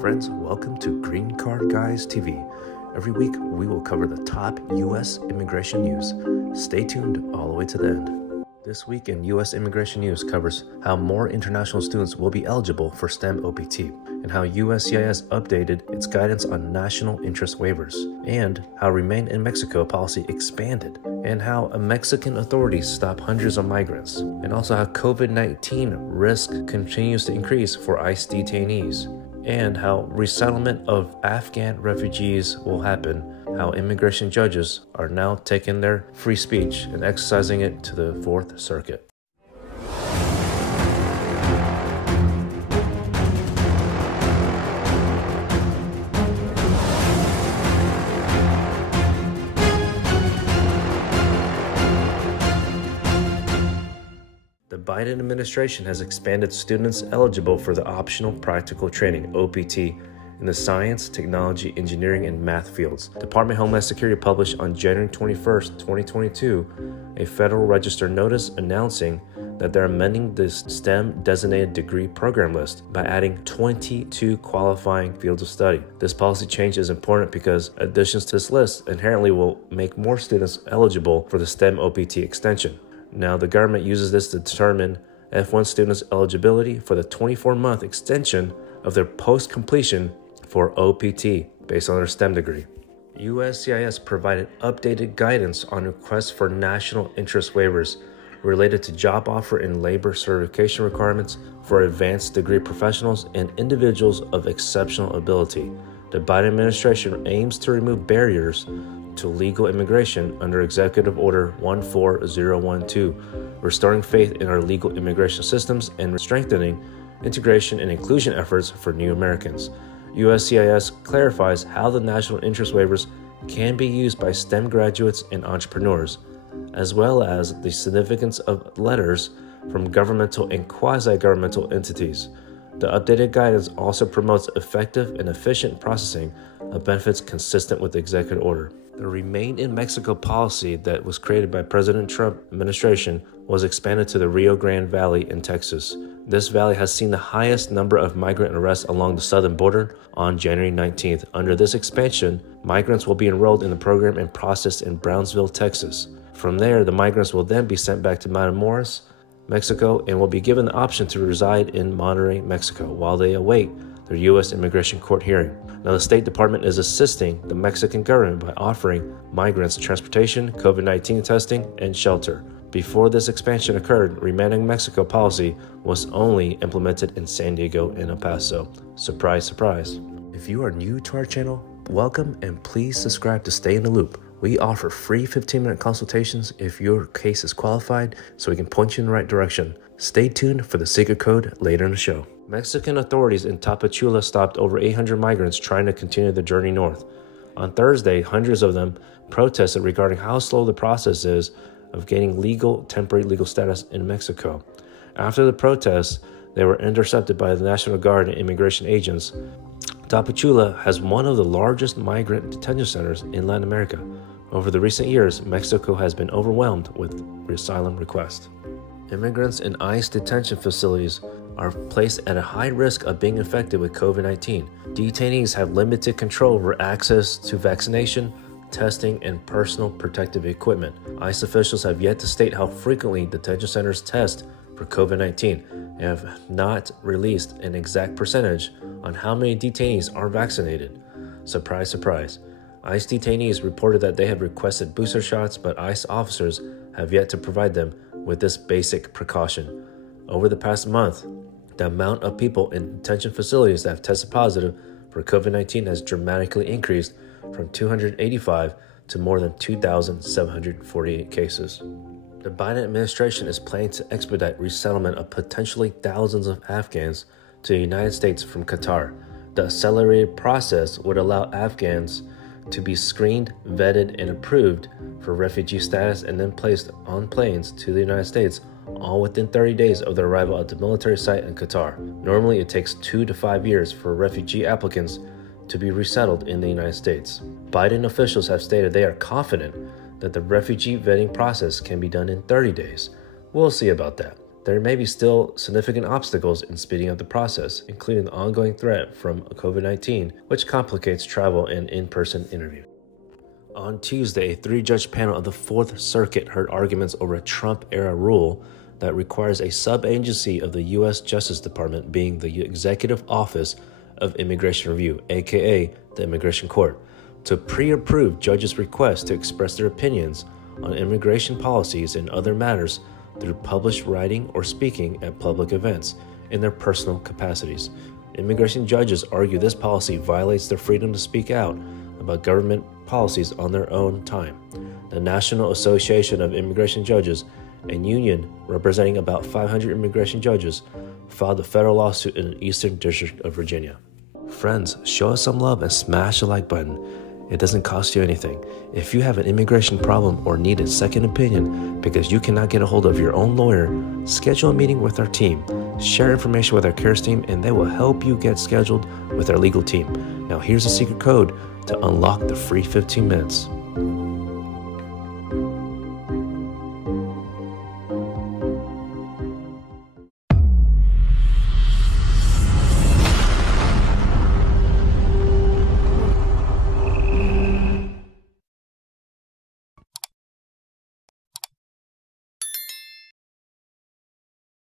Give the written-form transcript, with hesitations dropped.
Friends, welcome to Green Card Guys TV. Every week, we will cover the top U.S. immigration news. Stay tuned all the way to the end. This week in U.S. immigration news covers how more international students will be eligible for STEM OPT, and how USCIS updated its guidance on national interest waivers, and how Remain in Mexico policy expanded, and how Mexican authorities stop hundreds of migrants, and also how COVID-19 risk continues to increase for ICE detainees, and how resettlement of Afghan refugees will happen, how immigration judges are now taking their free speech and exercising it to the Fourth Circuit. The Biden administration has expanded students eligible for the optional practical training, OPT, in the science, technology, engineering, and math fields. Department of Homeland Security published on January 21st, 2022, a Federal Register notice announcing that they're amending this STEM designated degree program list by adding 22 qualifying fields of study. This policy change is important because additions to this list inherently will make more students eligible for the STEM OPT extension. Now, the government uses this to determine F1 students' eligibility for the 24-month extension of their post-completion for OPT based on their STEM degree. USCIS provided updated guidance on requests for national interest waivers related to job offer and labor certification requirements for advanced degree professionals and individuals of exceptional ability. The Biden administration aims to remove barriers to legal immigration under Executive Order 14012, restoring faith in our legal immigration systems and strengthening integration and inclusion efforts for new Americans. USCIS clarifies how the national interest waivers can be used by STEM graduates and entrepreneurs, as well as the significance of letters from governmental and quasi-governmental entities. The updated guidance also promotes effective and efficient processing of benefits consistent with the executive order. The Remain in Mexico policy that was created by President Trump administration was expanded to the Rio Grande Valley in Texas. This valley has seen the highest number of migrant arrests along the southern border on January 19th. Under this expansion, migrants will be enrolled in the program and processed in Brownsville, Texas. From there, the migrants will then be sent back to Matamoros, Mexico, and will be given the option to reside in Monterrey, Mexico, while they await their U.S. Immigration Court hearing. Now, the State Department is assisting the Mexican government by offering migrants transportation, COVID-19 testing, and shelter. Before this expansion occurred, Remain in Mexico policy was only implemented in San Diego and El Paso. Surprise, surprise. If you are new to our channel, welcome and please subscribe to stay in the loop. We offer free 15-minute consultations if your case is qualified, so we can point you in the right direction. Stay tuned for the secret code later in the show. Mexican authorities in Tapachula stopped over 800 migrants trying to continue their journey north. On Thursday, hundreds of them protested regarding how slow the process is of gaining temporary legal status in Mexico. After the protests, they were intercepted by the National Guard and immigration agents. Tapachula has one of the largest migrant detention centers in Latin America. Over the recent years, Mexico has been overwhelmed with asylum requests. Immigrants in ICE detention facilities are placed at a high risk of being infected with COVID-19. Detainees have limited control over access to vaccination, testing, and personal protective equipment. ICE officials have yet to state how frequently detention centers test for COVID-19 and have not released an exact percentage on how many detainees are vaccinated. Surprise, surprise. ICE detainees reported that they had requested booster shots, but ICE officers have yet to provide them with this basic precaution. Over the past month, the amount of people in detention facilities that have tested positive for COVID-19 has dramatically increased from 285 to more than 2,748 cases. The Biden administration is planning to expedite resettlement of potentially thousands of Afghans to the United States from Qatar. The accelerated process would allow Afghans to be screened, vetted, and approved for refugee status and then placed on planes to the United States, all within 30 days of their arrival at the military site in Qatar. Normally, it takes 2 to 5 years for refugee applicants to be resettled in the United States. Biden officials have stated they are confident that the refugee vetting process can be done in 30 days. We'll see about that. There may be still significant obstacles in speeding up the process, including the ongoing threat from COVID-19, which complicates travel and in-person interview. On Tuesday, a 3-judge panel of the Fourth Circuit heard arguments over a Trump-era rule that requires a sub-agency of the U.S. Justice Department, being the Executive Office of Immigration Review, aka the Immigration Court, to pre-approve judges' requests to express their opinions on immigration policies and other matters through published writing or speaking at public events in their personal capacities. Immigration judges argue this policy violates their freedom to speak out about government policies on their own time. The National Association of Immigration Judges, a union representing about 500 immigration judges, filed a federal lawsuit in the Eastern District of Virginia. Friends, show us some love and smash the like button. It doesn't cost you anything. If you have an immigration problem or need a second opinion because you cannot get a hold of your own lawyer, schedule a meeting with our team. Share information with our CARES team and they will help you get scheduled with our legal team. Now here's a secret code to unlock the free 15 minutes.